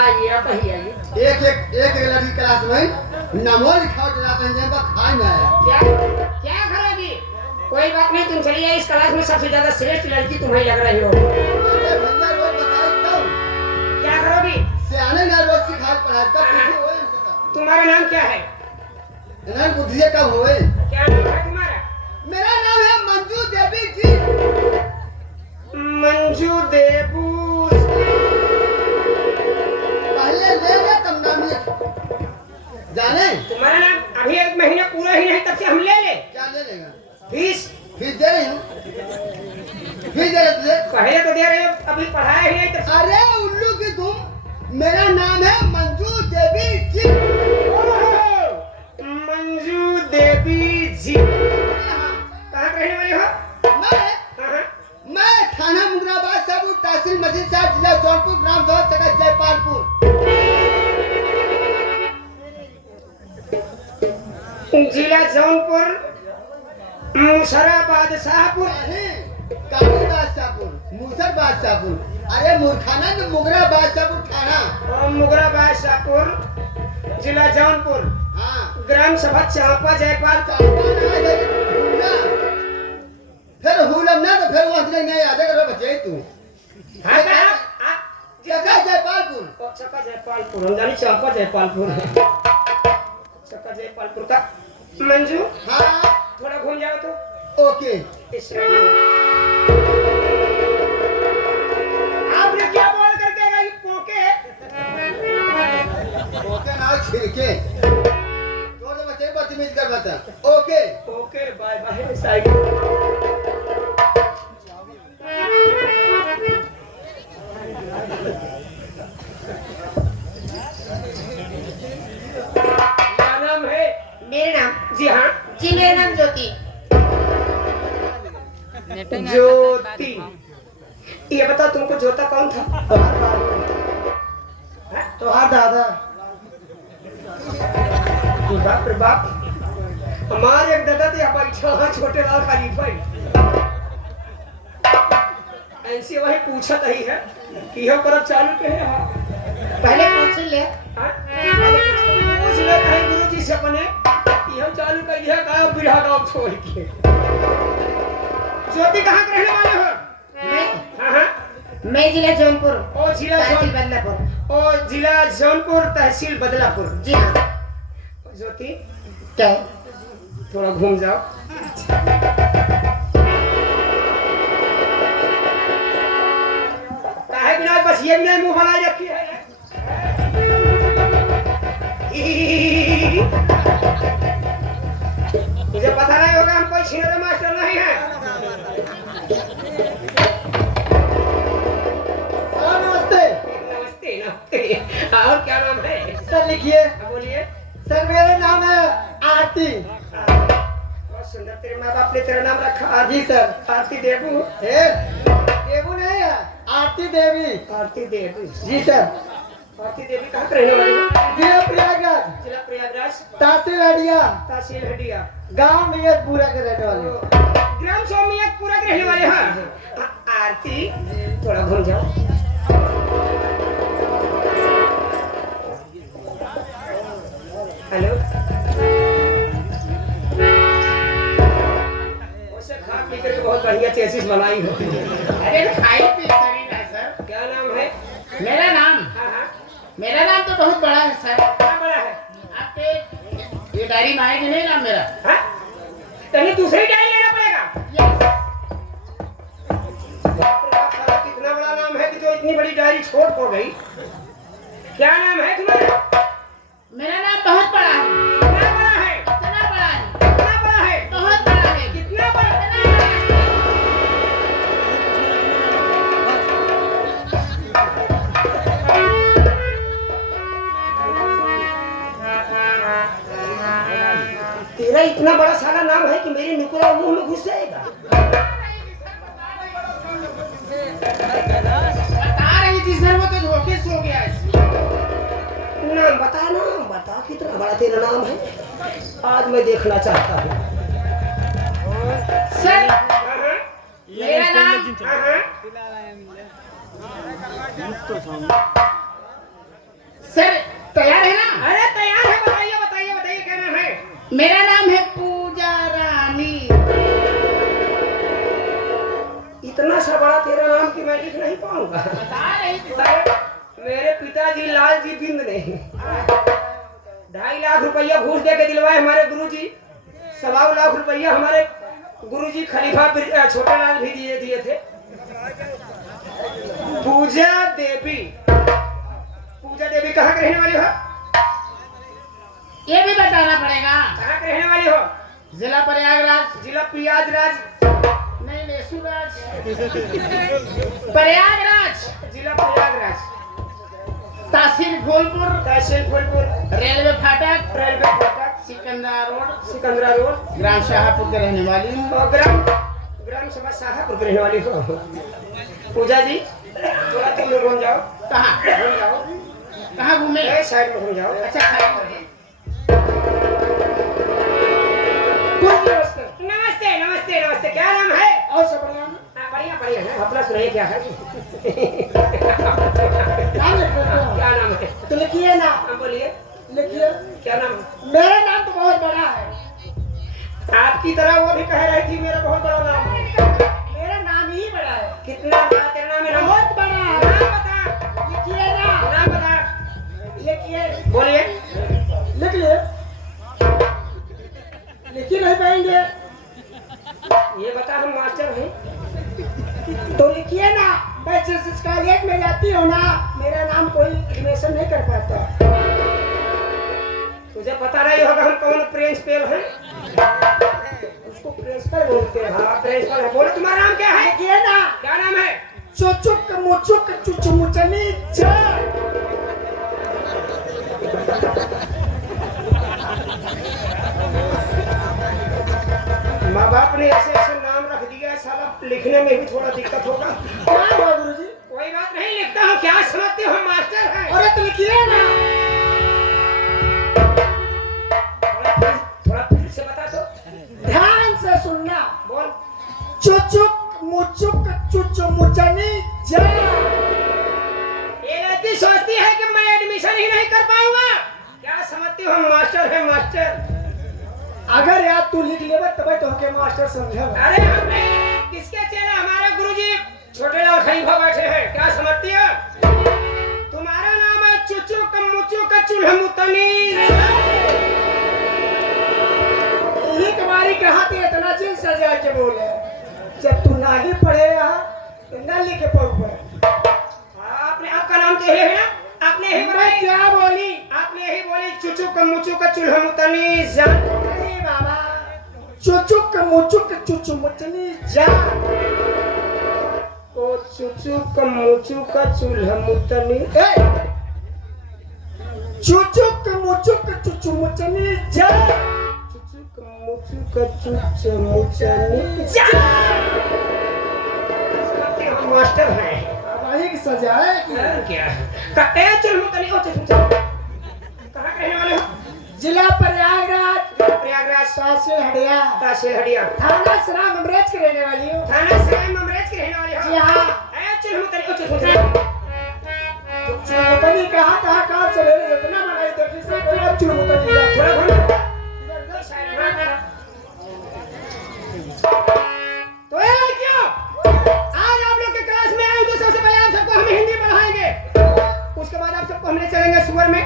आइए आप ही आइए। एक लड़की क्लास में नमो लिखा चलाते हैं जिनका खाई में है। क्या क्या करोगी? कोई बात नहीं, तुम चलिए। इस क्लास में सबसे ज्यादा श्रेष्ठ लड़की तुम्हें लग रही हो। अरे भैया रोज बताए तब क्या करोगी? सियाने ना रोज सिखा पढ़ाए तब बुद्धि होए। तुम्हारा नाम क्या है? ना बुद्धि कब होए? क्या नाम है तुम्हारा? मेरा नाम है मंजू देवी जी। मंजू देबू। पहले ले ले तब नाम लिख। जाने तुम्हारा नाम अभी 1 महीना पूरा ही नहीं, तब से हम ले ले। क्या ले लेगा? फीस फीस दे रही हूँ। फीस दे रहे तुझे? पहले तो दे रहे हो, अभी पढ़ाया ही नहीं तो। अरे उल्लू की तुम, मेरा नाम है मंजू देवी जी। मंजू देवी जी। कहाँ रहने वाले हो? मैं थाना मुगराबाद साबू तहसील मस्जिद साहब जिला जौनपुर ग्राम सभा जगह जयपालपुर। जिला जौनपुर मुसराबाद शाहपुर। काबुल बादशाहपुर मूसर बादशाहपुर। अरे मूर्खाना तो मुगराबाद साबू थाना मुगराबाद शाहपुर जिला जौनपुर। हाँ ग्राम सभा चांपा जयपाल। फिर हुलम ना तो फिर वहां नहीं आ जाएगा बचे तू। हाँ जगह जयपालपुर। चक्का जयपालपुर हम जानी, चांपा जयपालपुर है। चक्का जयपालपुर का मंजू। हाँ थोड़ा घूम जाओ तो। ओके। इस साइड में। आपने क्या बोल करके गई? पोके ओके ना छिड़के तो बच्चे बदतमीज कर बता। Okay okay bye bye. Side क्या नाम है? मेरा नाम जी हाँ जी मेरा नाम ज्योति। ज्योति। ये बताओ तुमको जोता कौन था? तो हाँ दादा बाप रे बाप, हमारे एक दादा थे बैठा छोटे लाल खाली भाई। ऐसे वही पूछत ही है कि यह करब चालू के है। पहले पूछ ले। पूछ ले कहीं गुरुजी से अपने यह चालू कर दिया गाँव बिरहा गाँव छोड़ के। ज्योति कहाँ के रहने वाले हो? मैं जिला जौनपुर ओ जिला तहसील बदलापुर। ओ जिला जौनपुर तहसील बदलापुर। जी हाँ। ज्योति क्या? थोड़ा घूम जाओ। काहे बिना बस ये बिना मुंह बनाए रखी है। मुझे पता नहीं होगा हम कोई सीनियर मास्टर नहीं है। नमस्ते। नमस्ते नमस्ते। और क्या नाम है? सर लिखिए। बोलिए। सर मेरा नाम है आरती। बहुत सुंदर, तेरे माँ बाप ने तेरा नाम रखा। जी सर। आरती देबू। देवू नहीं है, आरती देवी। आरती देबू। जी सर। आरती देवी कहाँ के रहने वाली है? जिला प्रयागराज जिला प्रयागराज तहसील हडिया तहसील हडिया गांव मियतपुरा के रहने वाले। ग्राम सोमियतपुरा के रहने वाले हैं। आरती थोड़ा घूम जाओ। हेलो। वैसे खा पी करके बहुत बढ़िया चेसिस बनाई हो। अरे खाई पी शरीर है सर। क्या नाम है? मेरा नाम हाँ मेरा नाम तो बहुत बड़ा है सर। क्या बड़ा है? आपके ये डायरी में आएगी नहीं नाम मेरा? हाँ? तभी दूसरी डायरी लेना पड़ेगा। बाप रे बाप, साला कितना बड़ा नाम है कि जो इतनी बड़ी डायरी छोड़ हो गई। क्या नाम है तुम्हारा? मेरा नाम बहुत बड़ा है। कितना बड़ा है? कितना बड़ा है? कितना बड़ा है? बहुत बड़ा है। कितना बड़ा? तेरा इतना बड़ा सारा नाम है कि मेरे नुकरा मुंह में घुस जाएगा। बता रही थी सर, वो तो धोखे सो गया है। नाम बता कितना बड़ा तेरा नाम है। आज मैं देखना चाहता हूँ। सर मेरा नाम सर तैयार है ना? अरे तैयार है, बताइए बताइए बताइए क्या नाम है? मेरा नाम है पूजा रानी। इतना सा बड़ा तेरा नाम कि मैं लिख नहीं पाऊंगा। बता रही थी। मेरे पिताजी लालजी बिंद ने 2.5 लाख रुपया घूस दे के दिलवाए हमारे गुरुजी। 1.25 लाख रुपया हमारे गुरुजी खलीफा छोटे लाल भी दिए थे। पूजा देवी कहाँ के रहने वाली हो? ये भी बताना पड़ेगा। कहाँ के रहने वाली हो? जिला प्रयागराज। जिला प्रयागराज नहीं लेसुराज। प्रयागराज। जिला प्रयागराज। तहसील फूलपुर। तहसील फूलपुर। रेलवे फाटक। रेलवे फाटक। सिकंदरा रोड। ग्राम शाहपुर के रहने वाली हूँ। और ग्राम सभा शाहपुर के रहने वाली हो। पूजा जी थोड़ा तुम लोग घूम जाओ। कहाँ घूम जाओ। कहाँ घूमे? साइड में घूम जाओ। अच्छा साइड में। नमस्ते नमस्ते नमस्ते नमस्ते। क्या नाम है? और सब बढ़िया ना? हाँ, बढ़िया बढ़िया है। अपना सुनाइए क्या है? नाम लिख रहे हो? क्या नाम है? तो लिखिए ना। हाँ, बोलिए लिखिए। क्या नाम है? मेरा नाम तो बहुत बड़ा है। आपकी तरह वो भी कह रही थी मेरा बहुत बड़ा नाम है। मेरा नाम ही बड़ा है। कितना बड़ा तेरा नाम है? बहुत बड़ा है। नाम बता। लिखिए ना। नाम बता। लिखिए। बोलिए। लिख लिए। लिखी नहीं पाएंगे ये बता हम मास्टर हैं। तो लिखिए ना। मैं जिस कॉलेज में जाती हूँ ना, मेरा नाम कोई एडमिशन नहीं कर पाता। तुझे पता नहीं होगा हम कौन प्रिंसिपल हैं? उसको प्रिंसिपल बोलते हैं। हाँ प्रिंसिपल है। बोले तुम्हारा नाम क्या है? लिखिए ना। क्या नाम है? चुचुक मुचुक चुचमुचनी चा। माँ बाप ने ऐसे ऐसे नाम रख दिया, साला लिखने में भी थोड़ा दिक्कत होगा। क्या हुआ गुरुजी? कोई बात नहीं, लिखता हूँ। क्या समझते हो हम मास्टर हैं? अरे तो लिखिए ना। थोड़ा फिर से बता तो। ध्यान से सुनना। बोल। चुचुक मुचुक चुचमुचनी जा। ये लड़की सोचती है कि मैं एडमिशन ही नहीं कर पाऊंगा। क्या समझती हो हम मास्टर हैं? मास्टर अगर यार तू लिख लेबे तबे तो के मास्टर समझेगा। अरे हमने किसके चेला? हमारे गुरुजी छोटे लाल खलीफा बैठे हैं। क्या समझती हो? तुम्हारा नाम है चुचू कमुचू का चूल्हा यही तुम्हारी कहते इतना जिन सजा के बोले। जब तू नहीं पढ़ेगा तो ना लिखे पढ़ोगे। आपने आपका नाम तो यही है ना? आपने यही मैं बताया। क्या बोली? आपने यही बोली चुचू कमुचू का चूल्हा नहीं बाबा, चुचुक मुचुक चुचमुचनी जा। ओ चुचू कमुचू का चूल्हा मुतनी। चुचुक मुचुक चुचमुचनी जा। चुचू कमुचू का चूल्हा मुतनी जा। हम मास्टर हैं। वही की सजा है कि क्या कहते हैं? चूल्हा मुतनी। ओ चुचू कहाँ के रहने वाले हो? जिला प्रयागराज। प्रयागराज। तहसील हड़िया। तहसील हड़िया। थाना सराम अमरेज के रहने वाली हूँ। थाना सराय ममरेज के रहने वाले हो? जी हाँ। चुलमुतनी कहाँ चले गए? इतना बनाई देखी से कोई चुलमुतनी जा। थोड़ा घूम। तो ये लड़कियों, आज आप लोग के क्लास में आए तो सबसे पहले आप सबको हम हिंदी पढ़ाएंगे। उसके बाद आप सबको हम ले चलेंगे सुअर में।